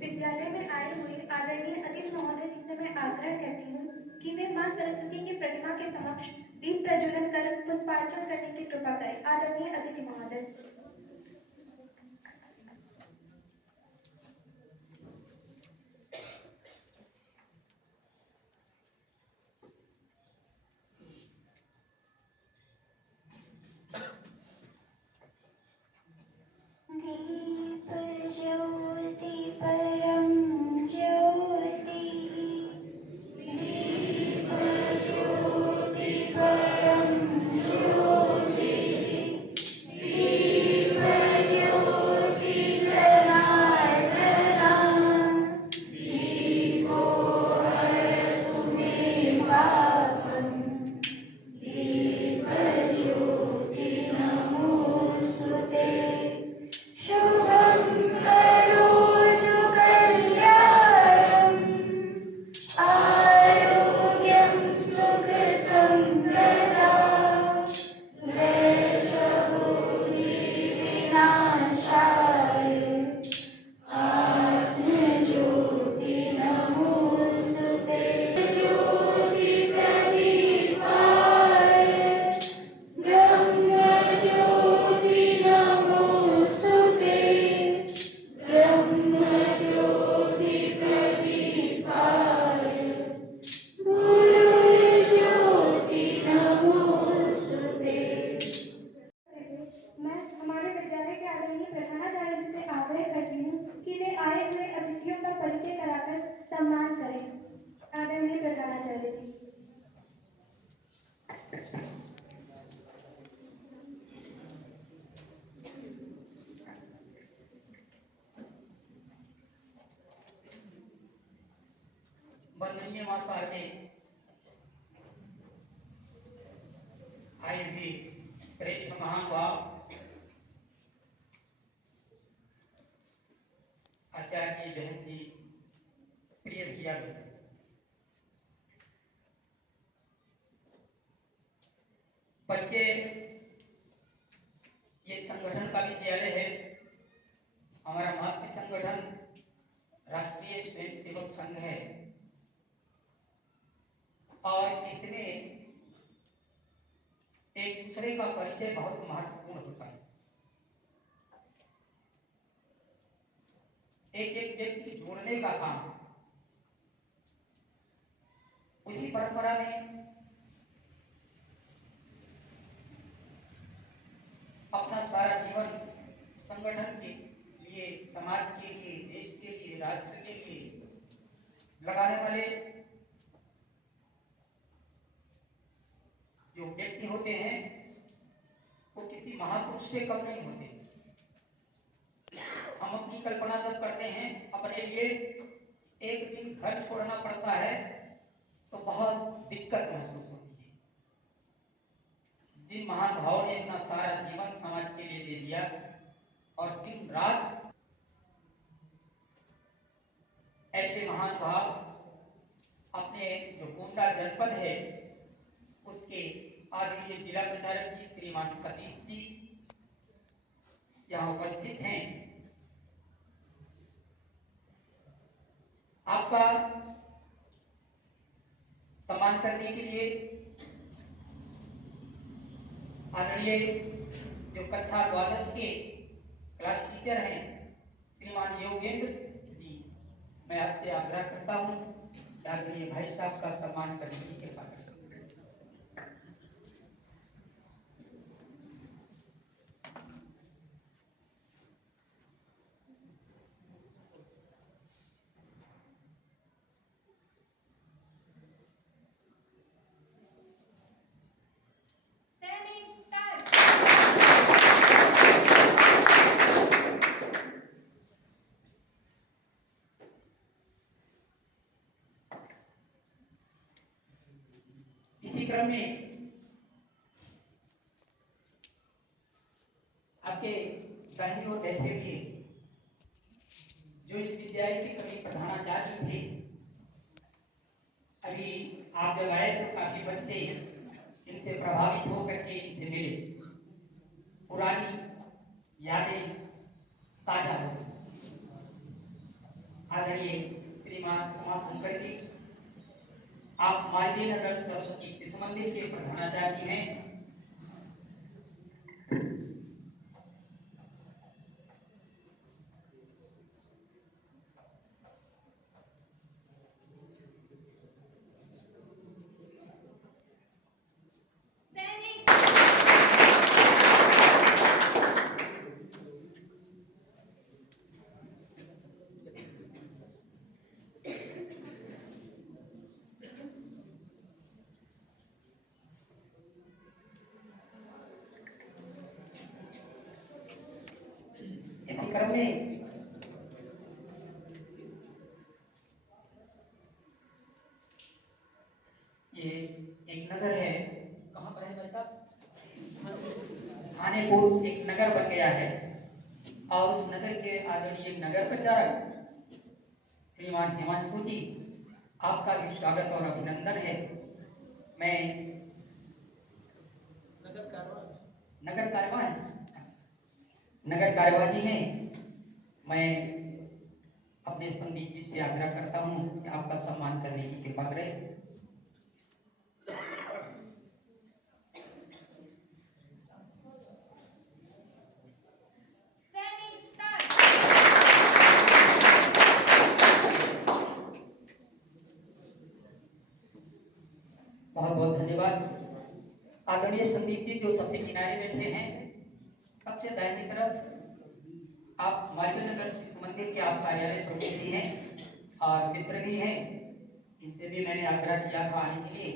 विद्यालय में आए हुए आदरणीय अतिथि महोदय जी से मैं आग्रह करती हूँ कि वे मां सरस्वती की प्रतिमा के समक्ष दीप प्रज्वलन कर पुष्पार्चन करने की कृपा करें। आदरणीय अतिथि महोदय। दीप ज्योति परम ज्योति, दीप ज्योति परम ज्योति, दीप ज्योति जनार्दना, दीपो हरतु मे पापम्, दीप ज्योति नमोस्तुते। शुभं करोतु कल्याणम्, आरोग्यं सुखसम्पदाम्, क्लेशबुद्धिविनाशाय, आत्मज्योति नमोस्तुते। ज्योति प्रदीपाय ब्रह्मज्योति नमोस्तुते। ब्रह्मज्योति प्रदीपाय गुरुज्योति नमोस्तुते। मैं हमारे विद्यालय के आदरणीय प्रधानाचार्य जी से आग्रह करती हूँ कि वे आए हुए अतिथियों का परिचय कराकर सम्मान करें। आदरणीय प्रधानाचार्य जी। वंदनीय मां साहब आए हुए श्रेष्ठ महानुभाव आचार्य जी, बहन जी, प्रिय भैया बहन, बच्चे ये संगठन का विद्यालय है। हमारा मातृ संगठन राष्ट्रीय स्वयंसेवक संघ है और इसमें एक दूसरे का परिचय बहुत महत्वपूर्ण होता है। एक एक व्यक्ति जोड़ने का काम। उसी परंपरा में अपना सारा जीवन संगठन के लिए, समाज के लिए, देश के लिए, राष्ट्र के लिए लगाने वाले जो व्यक्ति होते हैं वो किसी महापुरुष से कम नहीं होते। हम अपनी कल्पना जब करते हैं, अपने लिए एक दिन घर छोड़ना पड़ता है तो बहुत दिक्कत महसूस होती है। जिन महानुभावों ने अपना सारा जीवन समाज के लिए दे दिया और दिन रात ऐसे महानुभाव अपने जो गोंडा जनपद है उसके आदरणीय जिला प्रचारक जी श्रीमान सतीश जी यहाँ उपस्थित हैं। आपका सम्मान करने के लिए आदरणीय जो कक्षा 12 के क्लास टीचर हैं श्रीमान योगेंद्र जी, मैं आपसे आग्रह करता हूं कि आदरणीय भाई साहब का सम्मान करने की कृपा करें। इसी क्रम में आपके दाहिनी ओर बैठे हुए जो इस विद्यालय के कभी प्रधानाचार्य थे, अभी आप जब आए तो काफी बच्चे इनसे प्रभावित होकर के इनसे मिले, पुरानी यादें ताजा हो गई। आदरणीय श्रीमान उमाशंकर जी, आप मालवीय नगर सरस्वती शिशु मंदिर के प्रधानाचार्य हैं। इसी क्रम में ये एक नगर है, कहाँ पर है भाई साहब? थानेपुर एक नगर बन गया है और उस नगर के आदरणीय नगर प्रचारक श्रीमान हिमांशु जी, आपका भी स्वागत और अभिनंदन है। मैं नगर कार्यवाह जी हैं। मैं अपने संदीप जी से आग्रह करता हूं कि आपका सम्मान करने की कृपा करें। बहुत बहुत धन्यवाद। आदरणीय संदीप जी जो सबसे किनारे बैठे हैं, सबसे दाहिनी तरफ आप मालवीय नगर शिशु मंदिर के आप कार्यालय प्रतिनिधि हैं और मित्र भी हैं। इनसे भी मैंने आग्रह किया था आने के लिए।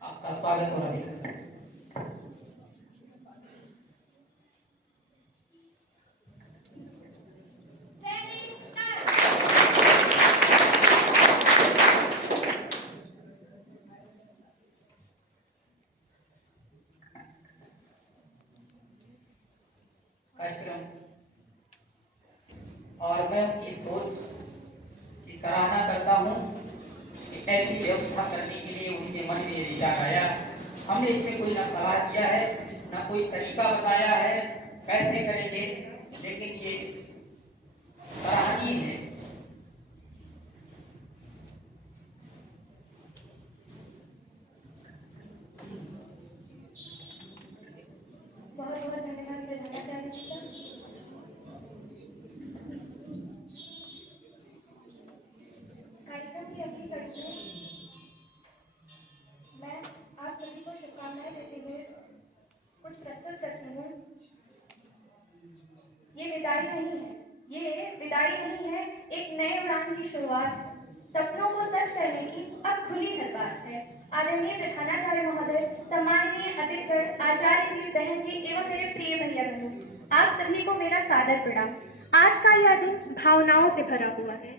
आपका स्वागत और अभिनंदन। कार्यक्रम और मैं उनकी सोच की सराहना करता हूँ कि ऐसी व्यवस्था करने के लिए उनके मन में ये विचार आया। हमने इसमें कोई ना सलाह दिया है, ना कोई तरीका बताया है कैसे करेंगे, लेकिन ये सराहनीय है। बहुत बहुत धन्यवाद प्रधानाचार्य जी का। कार्यक्रम की अगली कड़ी में मैं आप सभी को शुभकामनाएं देते हुए कुछ प्रस्तुत करती हूँ। ये विदाई नहीं है, एक नए उड़ान की शुरुआत। सपनों को सच करने की अब खुली हर बात है। आदरणीय प्रधानाचार्य महोदय, सम्माननीय अतिथिगण, आचार्य जी, बहन जी एवं मेरे प्रिय भैया बहनों, आप सभी को मेरा सादर प्रणाम। आज का यह दिन भावनाओं से भरा हुआ है।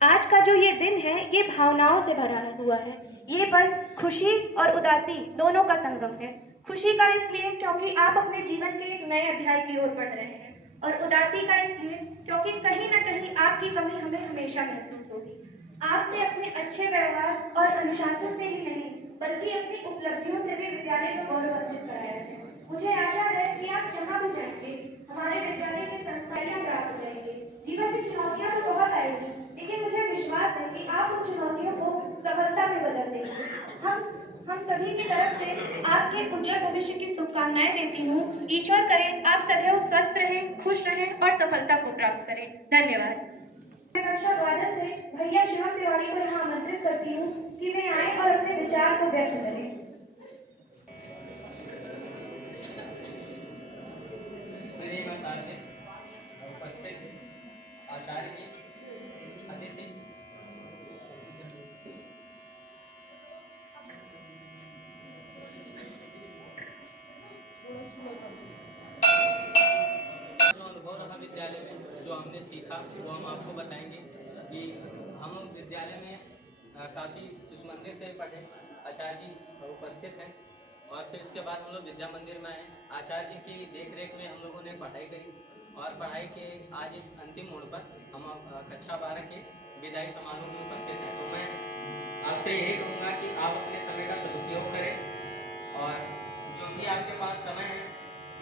आज का जो ये दिन है ये भावनाओं से भरा हुआ है। ये पल खुशी और उदासी दोनों का संगम है। खुशी का इसलिए क्योंकि आप अपने जीवन के एक नए अध्याय की ओर बढ़ रहे हैं, और उदासी का इसलिए क्योंकि कहीं ना कहीं आपकी कमी सुरक्षा महसूस होगी। आपने अपने अच्छे व्यवहार और अनुशासन से ही नहीं बल्कि अपनी उपलब्धियों से भी विद्यालय को गौरवान्वित कराया है। मुझे आशा है कि आप जहाँ भी जाएंगे हमारे विद्यालय के संस्कारियाँ प्राप्त करेंगे। जीवन में चुनौतियाँ तो बहुत आएगी, लेकिन मुझे विश्वास है कि आप उन चुनौतियों को सफलता में बदल देंगे। हम सभी की तरफ से आपके उज्जवल भविष्य की शुभकामनाएं देती हूँ। ईश्वर करे आप सदैव स्वस्थ रहें, खुश रहें और सफलता को प्राप्त करें। धन्यवाद। मैं कक्षा द्वादश से भैया शिवम तिवारी को यहाँ आमंत्रित करती हूँ कि वे आए और अपने विचार को व्यक्त करें। मेरे मसाले उपस्थित आचार्य जी, अतिथि, अनुभव रहा विद्यालय में जो हमने सीखा वो हम आपको बताएंगे कि हम लोग विद्यालय में काफ़ी शिशु मंदिर से पढ़े, आचार्य जी उपस्थित हैं और फिर इसके बाद हम लोग विद्या मंदिर में आए। आचार्य जी की देखरेख में हम लोगों ने पढ़ाई करी और पढ़ाई के आज इस अंतिम मोड़ पर हम कक्षा 12 के विदाई समारोह में उपस्थित हैं। तो मैं आपसे यही कहूँगा कि आप अपने समय का सदुपयोग करें और जो भी आपके पास समय है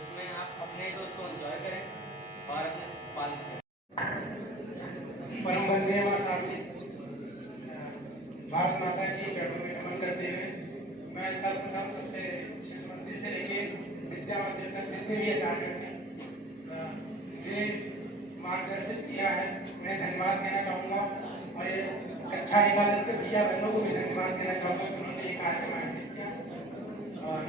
उसमें आप अपने दोस्त को एंजॉय करें और अपने पालन करें। परम वंदनीय भारत माता की चरणों में नमन करते हुए मैं सर्वप्रथम सबसे शिशु मंदिर से लेके विद्या मंदिर तक जितने भी आचार्य हैं मुझे मार्गदर्शित किया है, मैं धन्यवाद देना चाहूँगा और ये कक्षा एकादश के भैया बहनों को भी धन्यवाद देना चाहूँगा कि उन्होंने ये कार्यक्रम आयोजित किया। और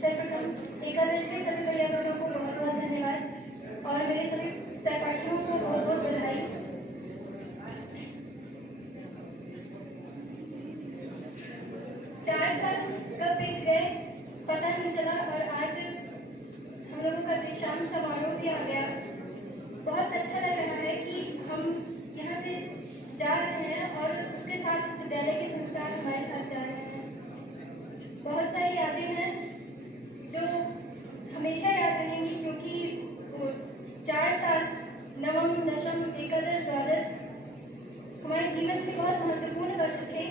सर्वप्रथम एकादश के सभी भैया बहनों को बहुत बहुत धन्यवाद और मेरे सभी सहपाठियों को बहुत बहुत बधाई। 4 साल कब बीत गए पता नहीं चला और आज हम लोगों का दीक्षांत समारोह भी आ गया। बहुत अच्छा लग रहा है कि हम यहाँ से जा रहे हैं और उसके साथ उस विद्यालय के संस्कार हमारे साथ जा रहे हैं। बहुत सारी यादें हैं जो हमेशा याद रहेंगी क्योंकि 4 साल नवम दशम एकादश द्वादश हमारे जीवन के बहुत महत्वपूर्ण वर्ष थे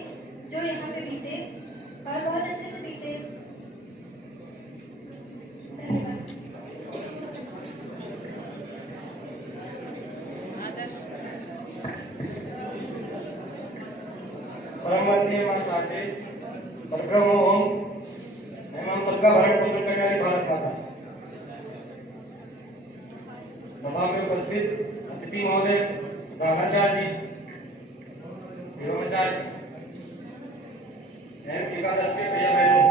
जो यहाँ पे बीते और बहुत अच्छे से बीते। धन्यवाद। परम वंदनीय माता सर्वप्रथम ओम हम सबका भरण पोषण करने वाली भारत माता। सभा में उपस्थित अतिथि महोदय, प्रधानाचार्य जी, एवमाचार्य एवं एकादश के भैया बहनों,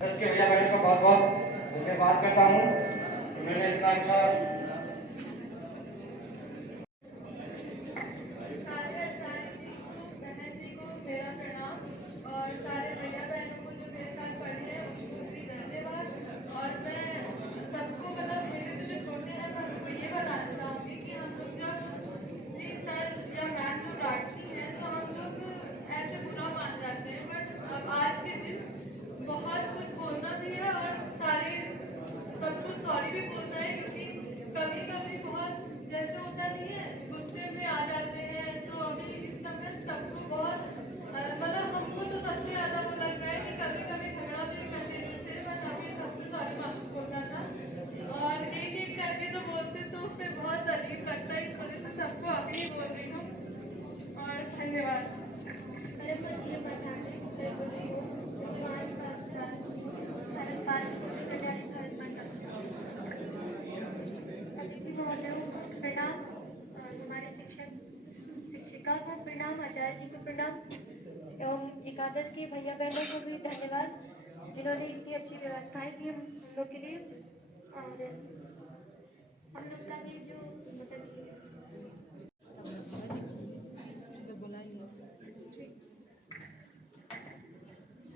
दस के भैया बहनों का बहुत बहुत धन्यवाद करता हूँ। उन्होंने इतना अच्छा शिक्षिका को प्रणाम, आचार्य जी को प्रणाम एवं एकादश के भैया बहनों को भी धन्यवाद जिन्होंने इतनी अच्छी व्यवस्थाएं की हम लोग के लिए। और हम लोग का भी जो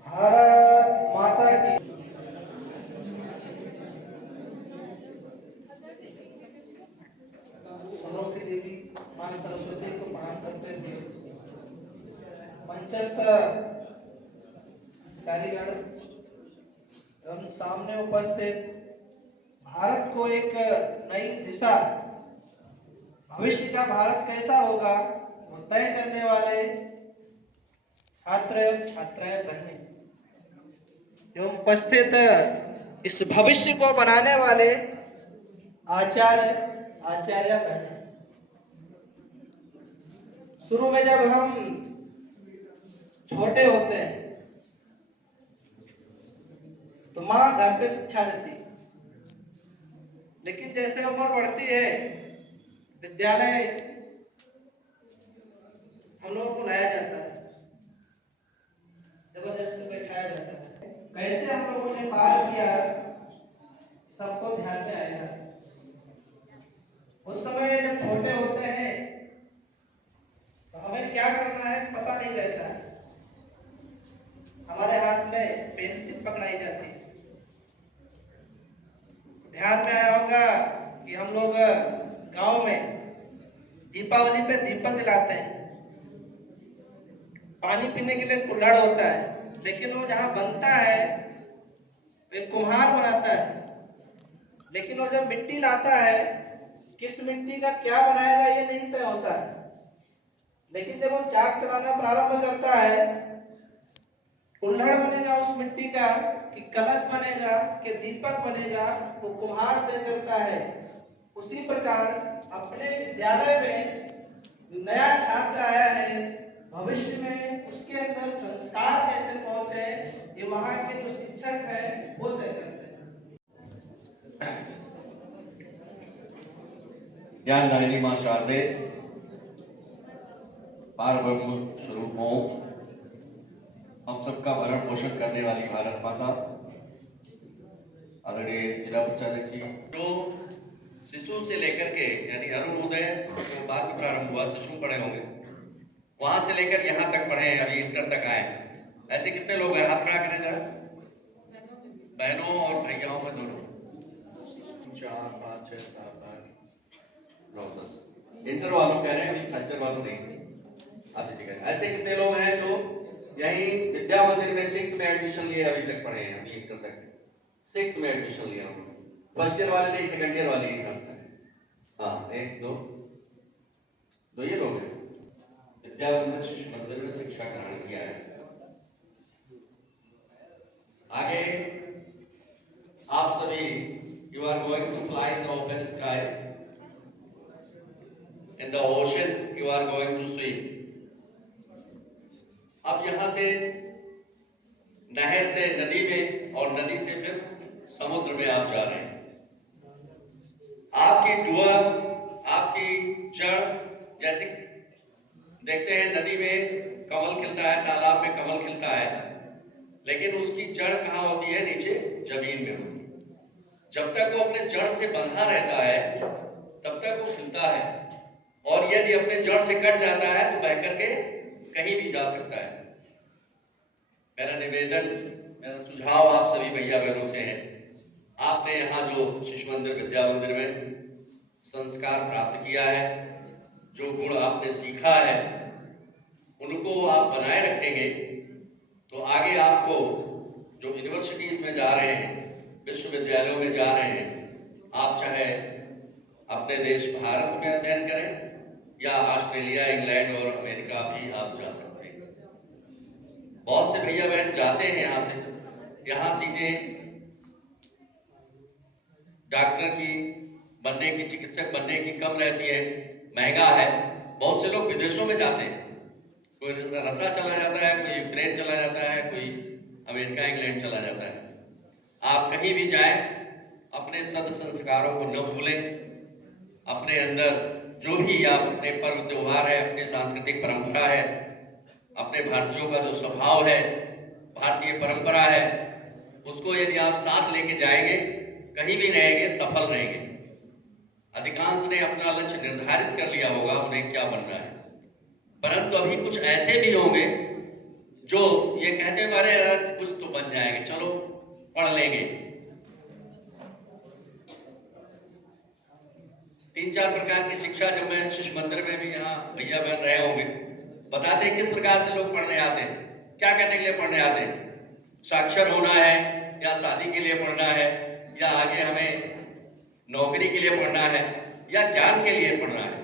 भारत माता की देवी मां सरस्वती को प्रणाम करते थे। मंचस्थ कारीगण एवं सामने उपस्थित भारत को एक नई दिशा, भविष्य का भारत कैसा होगा वो तय करने वाले छात्र एवं छात्राएं बहने एवं उपस्थित इस भविष्य को बनाने वाले आचार्य आचार्य बहने। शुरू में जब हम छोटे होते हैं तो माँ घर पे शिक्षा देती है, लेकिन जैसे उम्र बढ़ती है विद्यालय हम लोगों को लाया जाता है, जबरदस्ती बैठाया जाता है। कैसे हम लोगों ने पार किया सबको ध्यान में आएगा। उस समय जब छोटे होते हैं तो हमें क्या करना है पता नहीं रहता है। हमारे हाथ में पेंसिल पकड़ाई जाती है। ध्यान में आया होगा कि हम लोग गांव में दीपावली पे दीपक जलाते हैं, पानी पीने के लिए कुल्हड़ होता है, लेकिन वो जहाँ बनता है वे कुम्हार बनाता है, लेकिन वो जब मिट्टी लाता है किस मिट्टी का क्या बनाएगा ये नहीं तय होता है। लेकिन जब वो चाक चलाना प्रारंभ करता है, कुल्हड़ बनेगा उस मिट्टी का कि कलश बनेगा कि दीपक बनेगा, वो कुम्हार तय करता है। उसी प्रकार अपने विद्यालय में जो नया छात्र आया है भविष्य में उसके अंदर संस्कार कैसे पहुंचे ये वहाँ के जो शिक्षक हैं वो तय करते हैं। ज्ञानदायिनी मां शारदे, पार ब्रह्म स्वरूप हो, हम सबका भरण पोषण करने वाली भारत माता, आदरणीय जिला प्रचारक जी, जो शिशु से लेकर के यानी अरुणोदय जो बाद में प्रारंभ हुआ, शिशु पढ़े होंगे, वहां से लेकर यहाँ तक पढ़े हैं, अभी इंटर तक आए। ऐसे कितने लोग हैं? हाथ खड़ा करें जरा, बहनों और भैयाओं में दोनों। 4 5 6 7 8 9 10 इंटर वालों कह रहे हैं, अभी खच्चर वालों नहीं। आप देखिएगा ऐसे कितने लोग हैं जो यही विद्या मंदिर में 6 में एडमिशन लिए, अभी तक पढ़े हैं, अभी इंटर तक 6 में एडमिशन लिया उन्होंने। फर्स्ट ईयर वाले नहीं, सेकंड ईयर वाले ही करते हैं। हाँ, 1 2 ये लोग हैं विद्या मंदिर शिशु मंदिर में शिक्षा ग्रहण किया है। आगे आप सभी you are going to fly in the open sky, in the ocean you are going to swim. अब यहां से नहर से नदी में और नदी से फिर समुद्र में आप जा रहे हैं। आपकी डुअर, आपकी जड़, जैसे देखते हैं नदी में कमल खिलता है, तालाब में कमल खिलता है, लेकिन उसकी जड़ कहाँ होती है? नीचे जमीन में होती है। जब तक वो अपने जड़ से बंधा रहता है तब तक वो खिलता है, और यदि अपने जड़ से कट जाता है तो बह करके कहीं भी जा सकता है। मेरा निवेदन, मेरा सुझाव आप सभी भैया बहनों से है, आपने यहाँ जो शिशु मंदिर विद्या मंदिर में संस्कार प्राप्त किया है, जो गुण आपने सीखा है, उनको आप बनाए रखेंगे तो आगे आपको जो यूनिवर्सिटीज में जा रहे हैं, विश्वविद्यालयों में जा रहे हैं, आप चाहे अपने देश भारत में अध्ययन करें या ऑस्ट्रेलिया, इंग्लैंड और अमेरिका भी आप जा सकते हैं। बहुत से भैया बहन जाते हैं यहाँ से। यहाँ सीटें डॉक्टर की बनने की, चिकित्सक बनने की कम रहती है, महंगा है। बहुत से लोग विदेशों में जाते हैं, कोई रसा चला जाता है, कोई यूक्रेन चला जाता है, कोई अमेरिका इंग्लैंड चला जाता है। आप कहीं भी जाएं, अपने सद संस्कारों को न भूलें। अपने अंदर जो भी आप अपने पर्व त्योहार है, अपनी सांस्कृतिक परंपरा है, अपने भारतीयों का जो स्वभाव है, भारतीय परंपरा है, उसको यदि आप साथ लेके जाएंगे, कहीं भी रहेंगे, सफल रहेंगे। अधिकांश ने अपना लक्ष्य निर्धारित कर लिया होगा उन्हें क्या बनना है, परंतु अभी कुछ ऐसे भी होंगे जो ये कहते हैं अरे यार कुछ तो बन जाएंगे, चलो पढ़ लेंगे। 3-4 प्रकार की शिक्षा जब मैं शिशु मंदिर में भी, यहाँ भैया बहन रहे होंगे, बताते हैं किस प्रकार से लोग पढ़ने आते हैं, क्या करने के लिए पढ़ने आते हैं। साक्षर होना है, या शादी के लिए पढ़ना है, या आगे हमें नौकरी के लिए पढ़ना है, या ज्ञान के लिए पढ़ना है,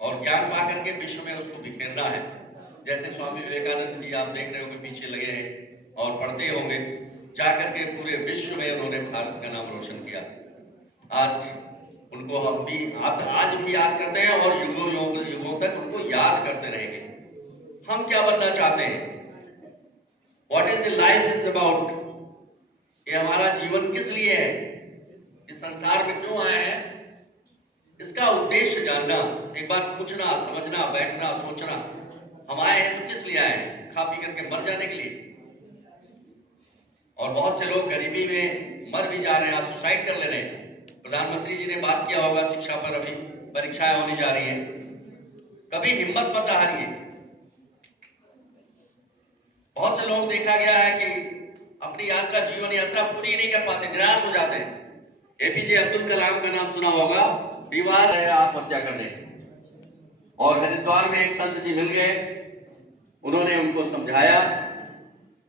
और ज्ञान पा करके विश्व में उसको बिखेरना है। जैसे स्वामी विवेकानंद जी आप देख रहे होंगे पीछे लगे हैं और पढ़ते होंगे, जाकर के पूरे विश्व में उन्होंने भारत का नाम रोशन किया। आज उनको हम भी आज भी याद करते हैं और युगों तक उनको याद करते रहेंगे। हम क्या बनना चाहते हैं? What is the life is about? ये हमारा जीवन किस लिए है, इस संसार में क्यों आए हैं, इसका उद्देश्य जानना, एक बार पूछना, समझना, बैठना, सोचना। हम आए हैं तो किस लिए आए हैं? खा पी करके मर जाने के लिए? और बहुत से लोग गरीबी में मर भी जा रहे हैं, सुसाइड कर ले रहे हैं। प्रधानमंत्री जी ने बात किया होगा शिक्षा पर, अभी परीक्षाएं होने जा रही हैं। कभी हिम्मत मत हारिए। बहुत से लोग देखा गया है कि अपनी यात्रा, जीवन यात्रा पूरी नहीं कर पाते, निराश हो जाते हैं। एपीजे अब्दुल कलाम का नाम सुना होगा, बीमार रहे आत्महत्या करने, और हरिद्वार में एक संत जी मिल गए, उन्होंने उनको समझाया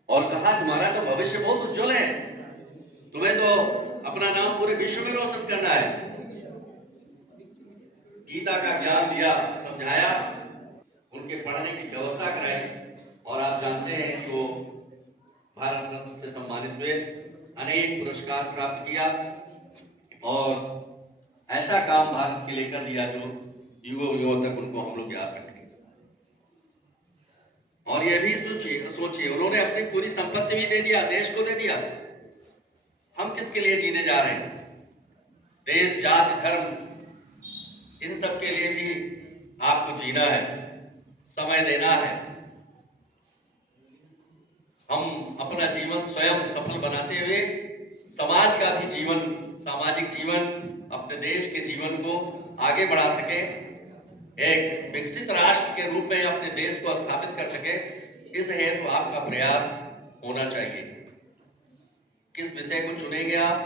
और कहा तुम्हारा तो भविष्य बहुत उज्जवल है, तुम्हें तो अपना नाम पूरे विश्व में रोशन करना है। गीता का ज्ञान दिया, समझाया, उनके पढ़ने की व्यवस्था कराई, और आप जानते हैं कि वो भारत रत्न से सम्मानित हुए, अनेक पुरस्कार प्राप्त किया, और ऐसा काम भारत के लिए कर दिया जो युगों तक उनको हम लोग याद रखेंगे। और ये भी सोचिए उन्होंने अपनी पूरी संपत्ति भी दे दिया, देश को दे दिया। हम किसके लिए जीने जा रहे हैं? देश, जाति, धर्म, इन सब के लिए भी आपको जीना है, समय देना है। हम अपना जीवन स्वयं सफल बनाते हुए समाज का भी जीवन, सामाजिक जीवन, अपने देश के जीवन को आगे बढ़ा सके, एक विकसित राष्ट्र के रूप में अपने देश को स्थापित कर सके, इस हेतु आपका प्रयास होना चाहिए। किस विषय को चुनेंगे आप,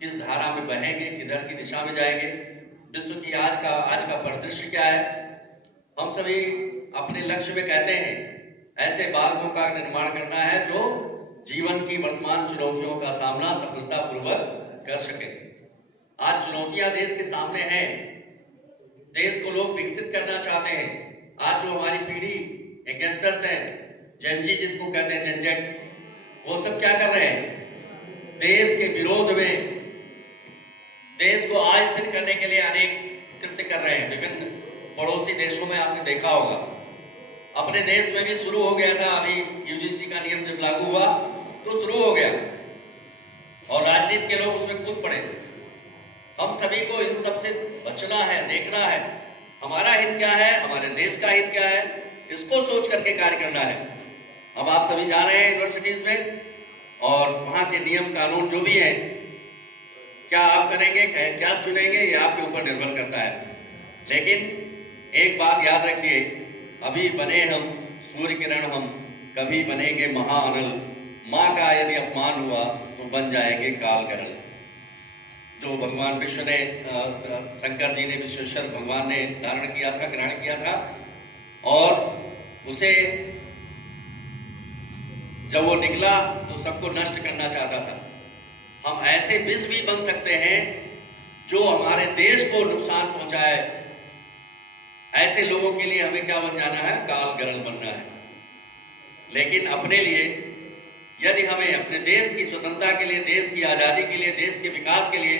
किस धारा में बहेंगे, किधर की दिशा में जाएंगे, विश्व की आज का परिदृश्य क्या है। हम सभी अपने लक्ष्य में कहते हैं ऐसे बालकों का निर्माण करना है जो जीवन की वर्तमान चुनौतियों का सामना सफलतापूर्वक कर सके। आज चुनौतियां देश के सामने हैं, देश को लोग विकसित करना चाहते हैं। आज जो हमारी पीढ़ी यंगस्टर्स हैं, जेनजी जिनको कहते हैं, जेनजेट, वो सब क्या कर रहे हैं? देश के विरोध में, देश को अस्थिर करने के लिए अनेक कृत्य कर रहे हैं। विभिन्न पड़ोसी देशों में आपने देखा होगा, अपने देश में भी शुरू हो गया था। अभी यूजीसी का नियम जब लागू हुआ तो शुरू हो गया, और राजनीति के लोग उसमें कूद पड़े। हम सभी को इन सब से बचना है, देखना है हमारा हित क्या है, हमारे देश का हित क्या है, इसको सोच करके कार्य करना है। अब आप सभी जा रहे हैं यूनिवर्सिटीज में, और वहाँ के नियम कानून जो भी है, क्या आप करेंगे, क्या चुनेंगे, ये आपके ऊपर निर्भर करता है। लेकिन एक बात याद रखिए, अभी बने हम सूर्य किरण, हम कभी बनेंगे महाअनल। माँ का यदि अपमान हुआ तो बन जाएंगे काल गरल। जो भगवान विष्णु ने, शंकर जी ने, विश्वेश्वर भगवान ने धारण किया था, ग्रहण किया था, और उसे जब वो निकला तो सबको नष्ट करना चाहता था। हम ऐसे विष भी बन सकते हैं जो हमारे देश को नुकसान पहुंचाए। ऐसे लोगों के लिए हमें क्या बन जाना है? काल गरल बनना है। लेकिन अपने लिए, यदि हमें अपने देश की स्वतंत्रता के लिए, देश की आजादी के लिए, देश के विकास के लिए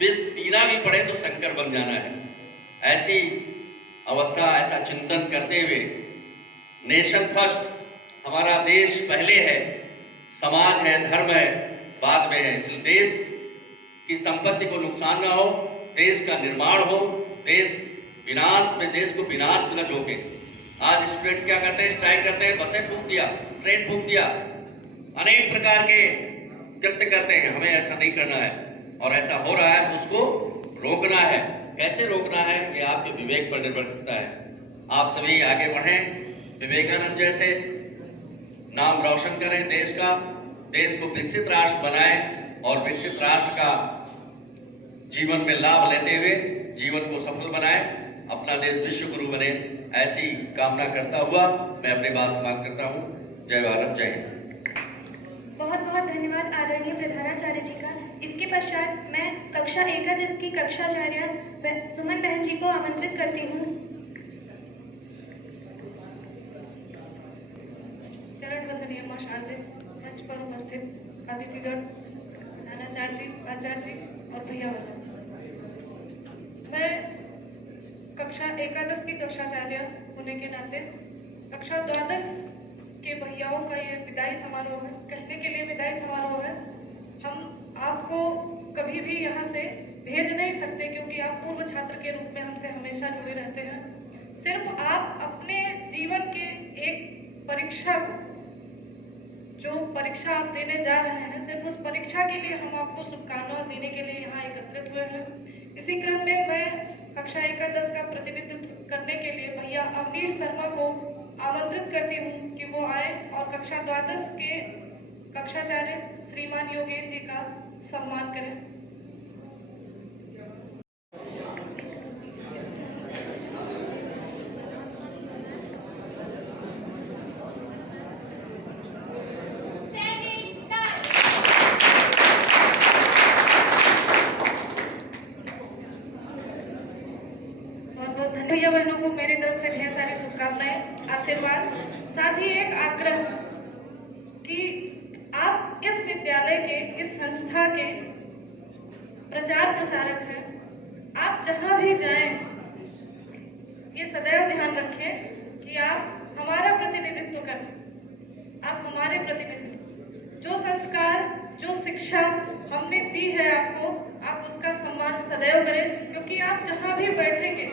विष पीना भी पड़े तो शंकर बन जाना है। ऐसी अवस्था, ऐसा चिंतन करते हुए, नेशन फर्स्ट, हमारा देश पहले है, समाज है, धर्म है बाद में है। इसलिए देश की संपत्ति को नुकसान ना हो, देश का निर्माण हो, देश विनाश में, देश को विनाश में न झोंके। आज स्टूडेंट्स क्या करते हैं? स्ट्राइक करते हैं, बसें फूंक दिया, ट्रेन फूंक दिया, अनेक प्रकार के कृत्य करते हैं। हमें ऐसा नहीं करना है, और ऐसा हो रहा है तो उसको रोकना है। कैसे रोकना है ये आपके विवेक पर निर्भर करता है। आप सभी आगे बढ़ें, विवेकानंद जैसे नाम रोशन करें देश का, देश को विकसित राष्ट्र बनाएं, और विकसित राष्ट्र का जीवन में लाभ लेते हुए जीवन को सफल बनाएं। अपना देश विश्व गुरु बने, ऐसी कामना करता हुआ मैं अपनी बात समाप्त करता हूँ। जय भारत, जय हिंद। बहुत बहुत धन्यवाद आदरणीय प्रधानाचार्य जी का। इसके पश्चात मैं कक्षा एकादश की कक्षाचार्य सुमन बहन जी को आमंत्रित करती हूँ। चरण वंदनीय मां शारदे, मंच पर उपस्थित अतिथिगण, प्रधानाचार्य जी, आचार्य जी और भैया बहन, मैं कक्षा एकादश की कक्षाचार्य होने के नाते कक्षा द्वादश के भैयाओं का ये विदाई समारोह है, कहने के लिए विदाई समारोह है। हम आपको कभी भी यहाँ से भेज नहीं सकते क्योंकि आप पूर्व छात्र के रूप में हमसे हमेशा जुड़े रहते हैं। सिर्फ आप अपने जीवन के एक परीक्षा को, जो परीक्षा आप देने जा रहे हैं, सिर्फ उस परीक्षा के लिए हम आपको शुभकामनाएं देने के लिए यहाँ एकत्रित हुए हैं। इसी क्रम में मैं कक्षा एकादश का प्रतिनिधित्व करने के लिए भैया अवनीश शर्मा को आमंत्रित करती हूँ कि वो आए और कक्षा द्वादश के कक्षाचार्य श्रीमान योगेश जी का सम्मान करें। भैया बहनों को मेरी तरफ से ढेर सारी शुभकामनाएं, आशीर्वाद, साथ ही एक आग्रह कि आप इस विद्यालय के, इस संस्था के प्रचार प्रसारक हैं। आप जहां भी जाएं, ये सदैव ध्यान रखें कि आप हमारा प्रतिनिधित्व करें, आप हमारे प्रतिनिधित्व, जो संस्कार, जो शिक्षा हमने दी है आपको, आप उसका सम्मान सदैव करें, क्योंकि आप जहां भी बैठेंगे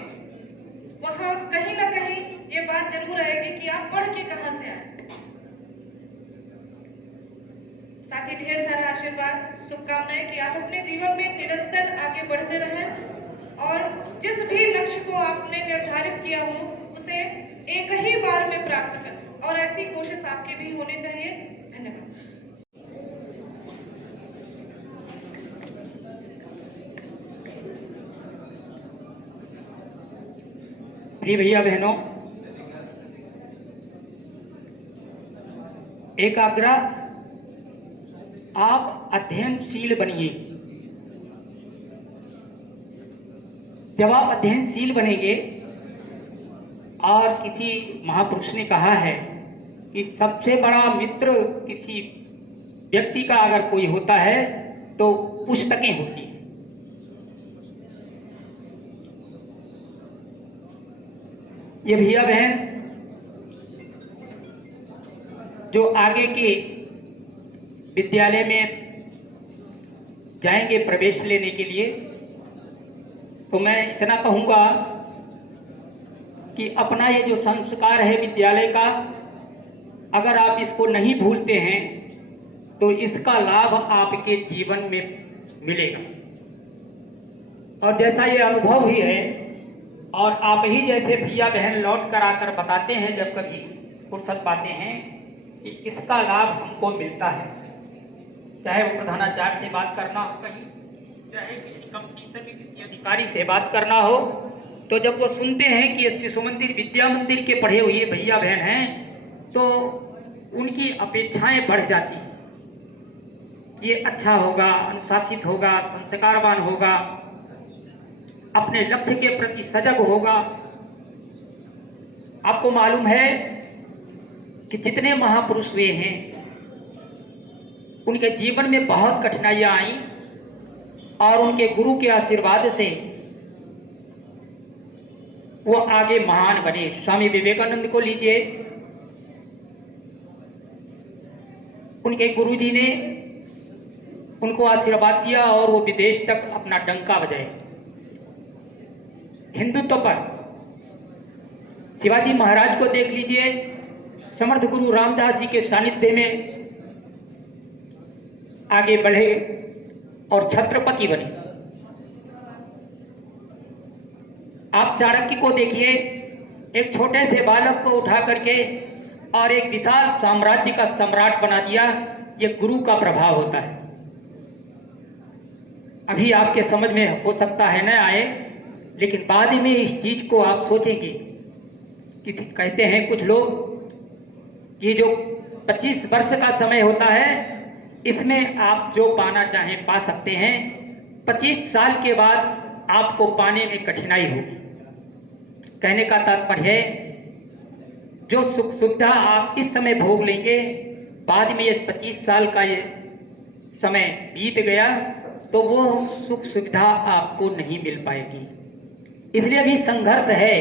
वहां कहीं ना कहीं ये बात जरूर आएगी कि आप पढ़ के कहां से आए। साथ ही ढेर सारा आशीर्वाद, शुभकामनाएं कि आप अपने जीवन में निरंतर आगे बढ़ते रहें और जिस भी लक्ष्य को आपने निर्धारित किया हो उसे एक ही बार में प्राप्त करें, और ऐसी कोशिश आपकी भी होनी चाहिए। धन्यवाद। प्रिय भैया बहनों, एक आग्रह, आप अध्ययनशील बनिए। जब आप अध्ययनशील बनेंगे, और किसी महापुरुष ने कहा है कि सबसे बड़ा मित्र किसी व्यक्ति का अगर कोई होता है तो पुस्तकें होती हैं। ये भैया बहन जो आगे के विद्यालय में जाएंगे प्रवेश लेने के लिए, तो मैं इतना कहूँगा कि अपना ये जो संस्कार है विद्यालय का, अगर आप इसको नहीं भूलते हैं तो इसका लाभ आपके जीवन में मिलेगा। और जैसा ये अनुभव ही है, और आप ही जैसे भैया बहन लौट कर आकर बताते हैं जब कभी फुर्सत पाते हैं कि इसका लाभ हमको मिलता है, चाहे वो प्रधानाचार्य से बात करना हो कहीं, चाहे किसी कंपटीशन में किसी अधिकारी से बात करना हो, तो जब वो सुनते हैं कि ये शिशु मंदिर विद्या मंदिर के पढ़े हुए भैया बहन हैं, तो उनकी अपेक्षाएं बढ़ जाती हैं। ये अच्छा होगा, अनुशासित होगा, संस्कारवान होगा, अपने लक्ष्य के प्रति सजग होगा। आपको मालूम है कि जितने महापुरुष हुए हैं उनके जीवन में बहुत कठिनाइयां आई, और उनके गुरु के आशीर्वाद से वो आगे महान बने। स्वामी विवेकानंद को लीजिए, उनके गुरुजी ने उनको आशीर्वाद दिया और वो विदेश तक अपना डंका बजाए हिंदुत्व पर। शिवाजी महाराज को देख लीजिए, समर्थ गुरु रामदास जी के सानिध्य में आगे बढ़े और छत्रपति बने। आप चाणक्य को देखिए, एक छोटे से बालक को उठा करके और एक विशाल साम्राज्य का सम्राट बना दिया। ये गुरु का प्रभाव होता है। अभी आपके समझ में हो सकता है न आए, लेकिन बाद में इस चीज को आप सोचेंगे कि कहते हैं कुछ लोग कि जो 25 वर्ष का समय होता है इसमें आप जो पाना चाहें पा सकते हैं, 25 साल के बाद आपको पाने में कठिनाई होगी। कहने का तात्पर्य है जो सुख सुविधा आप इस समय भोग लेंगे, बाद में ये 25 साल का ये समय बीत गया तो वो सुख सुविधा आपको नहीं मिल पाएगी। इसलिए अभी संघर्ष है,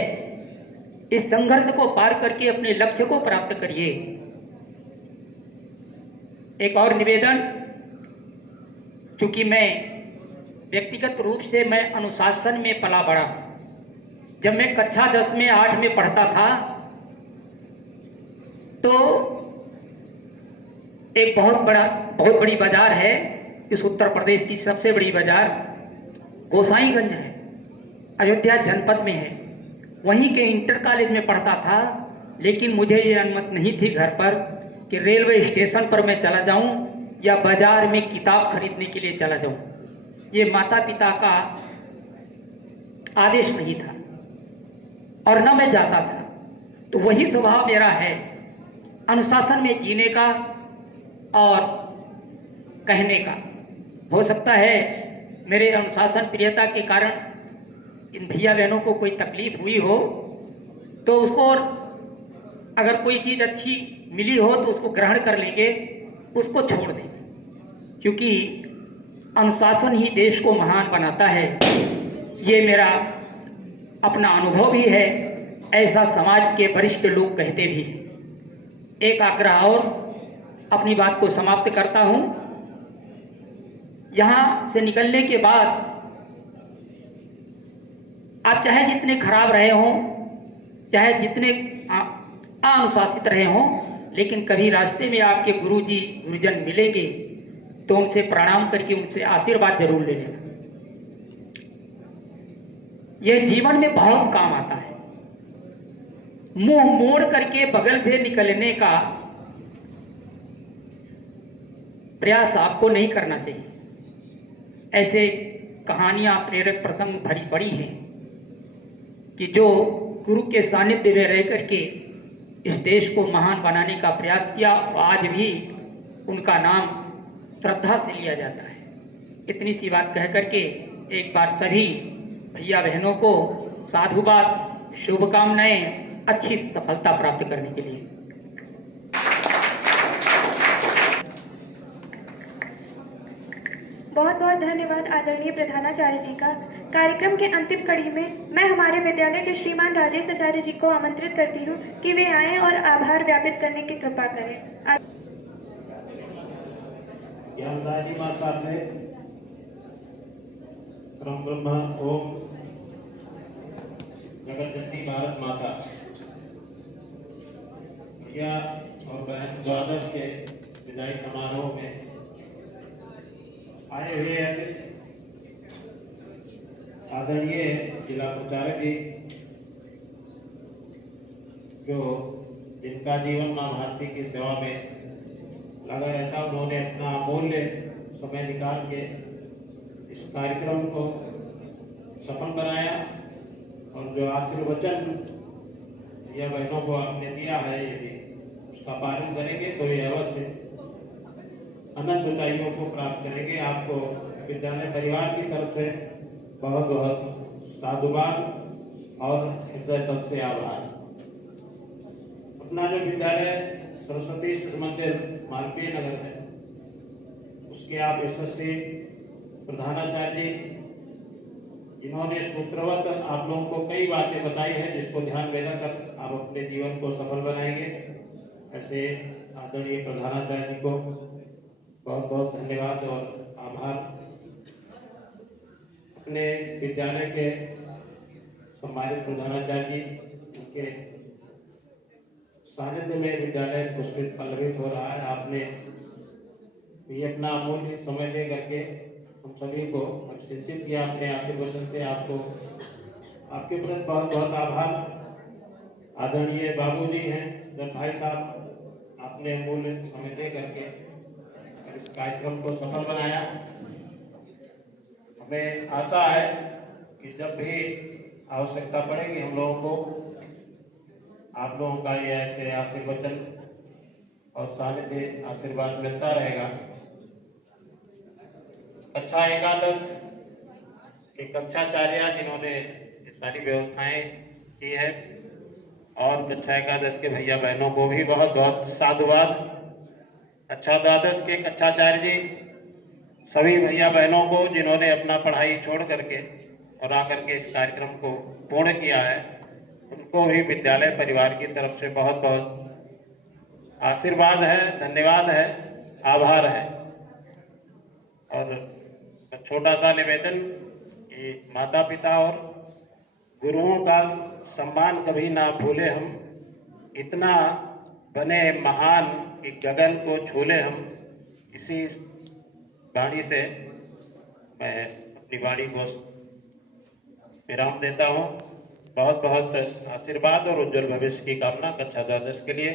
इस संघर्ष को पार करके अपने लक्ष्य को प्राप्त करिए। एक और निवेदन, चूंकि मैं व्यक्तिगत रूप से मैं अनुशासन में पला बड़ा। जब मैं कक्षा 10 में 8 में पढ़ता था तो एक बहुत बड़ी बाजार है, इस उत्तर प्रदेश की सबसे बड़ी बाजार गोसाईगंज है, अयोध्या जनपद में है। वहीं के इंटर कॉलेज में पढ़ता था, लेकिन मुझे ये अनुमति नहीं थी घर पर कि रेलवे स्टेशन पर मैं चला जाऊं या बाजार में किताब खरीदने के लिए चला जाऊं। ये माता पिता का आदेश नहीं था और न मैं जाता था। तो वही स्वभाव मेरा है, अनुशासन में जीने का और कहने का। हो सकता है मेरे अनुशासन प्रियता के कारण इन भैया बहनों को कोई तकलीफ हुई हो तो उसको, अगर कोई चीज़ अच्छी मिली हो तो उसको ग्रहण कर लेंगे, उसको छोड़ देंगे, क्योंकि अनुशासन ही देश को महान बनाता है। ये मेरा अपना अनुभव भी है, ऐसा समाज के वरिष्ठ लोग कहते भी हैं। एक आग्रह और अपनी बात को समाप्त करता हूं। यहां से निकलने के बाद आप चाहे जितने खराब रहे हों, चाहे जितने अनुशासित रहे हों, लेकिन कभी रास्ते में आपके गुरुजी गुरुजन मिलेंगे तो उनसे प्रणाम करके उनसे आशीर्वाद जरूर ले लेना। यह जीवन में बहुत काम आता है। मुंह मोड़ करके बगल से निकलने का प्रयास आपको नहीं करना चाहिए। ऐसे कहानियां प्रेरक प्रसंग भरी पड़ी हैं कि जो गुरु के सानिध्य में रह करके इस देश को महान बनाने का प्रयास किया, आज भी उनका नाम श्रद्धा से लिया जाता है। इतनी सी बात कह करके एक बार सभी भैया बहनों को साधुवाद, शुभकामनाएं, अच्छी सफलता प्राप्त करने के लिए। बहुत बहुत धन्यवाद आदरणीय प्रधानाचार्य जी का। कार्यक्रम के अंतिम कड़ी में मैं हमारे विद्यालय के श्रीमान राजेश आचार्य जी को आमंत्रित करती हूँ कि वे आएं और आभार व्यापित करने की कृपा करें। ज्ञानदायिनी माता से परम ब्रह्म ओम जगत जननी भारत माता भैया और बहन द्वादश के विदाई समारोह में आए हुए आदरणीय जिला प्रचारक जी, जो जिनका जीवन मां भारती की सेवा में लगा, ऐसा उन्होंने अपना अमूल्य समय निकाल के इस कार्यक्रम को सफल बनाया और जो आशीर्वचन या बहनों को आपने दिया है, यदि उसका पालन करेंगे तो ये अवश्य अनंत ऊंचाइयों को प्राप्त करेंगे। आपको विद्यालय परिवार की तरफ से बहुत बहुत साधुवाद और हृदय तक से आभार। अपना जो विद्यालय सरस्वती शिशु मंदिर मालवीय नगर है, उसके आप यशस्वी प्रधानाचार्य जी, जिन्होंने सूत्रवत आप लोगों को कई बातें बताई है जिसको ध्यान में रखकर आप अपने जीवन को सफल बनाएंगे, ऐसे आदरणीय प्रधानाचार्य जी को बहुत बहुत धन्यवाद और आभार। अपने विद्यालय के सम्मानित प्रधानाचार्य जी, उनके सानिध्य में विद्यालय पुष्पित पल्लवित हो रहा है। आपने भी अपना अमूल्य समय दे करके हम सभी को सिंचित किया अपने आशीर्वचन से। आपको आपके प्रति बहुत बहुत आभार। आदरणीय बाबूजी हैं, जब भाई साहब, आपने अमूल्य समय दे करके इस कार्यक्रम को सफल बनाया। हमें आशा है कि जब भी आवश्यकता पड़ेगी हम लोगों को आप लोगों का ये ऐसे आशीर्वचन और सानिध्य आशीर्वाद मिलता रहेगा। कक्षा एकादश के कक्षाचार्य जिन्होंने ये सारी व्यवस्थाएं की है और कक्षा एकादश के भैया बहनों को भी बहुत बहुत साधुवाद। कक्षा द्वादश के कक्षाचार्य जी सभी भैया बहनों को जिन्होंने अपना पढ़ाई छोड़ करके और आकर के इस कार्यक्रम को पूर्ण किया है, उनको भी विद्यालय परिवार की तरफ से बहुत बहुत आशीर्वाद है, धन्यवाद है, आभार है। और छोटा सा निवेदन कि माता पिता और गुरुओं का सम्मान कभी ना भूले हम, इतना बने महान कि गगन को छूले हम। इसी वाणी से मैं अपनी वाणी को विराम देता हूँ। बहुत बहुत आशीर्वाद और उज्जवल भविष्य की कामना कक्षा द्वादश के लिए।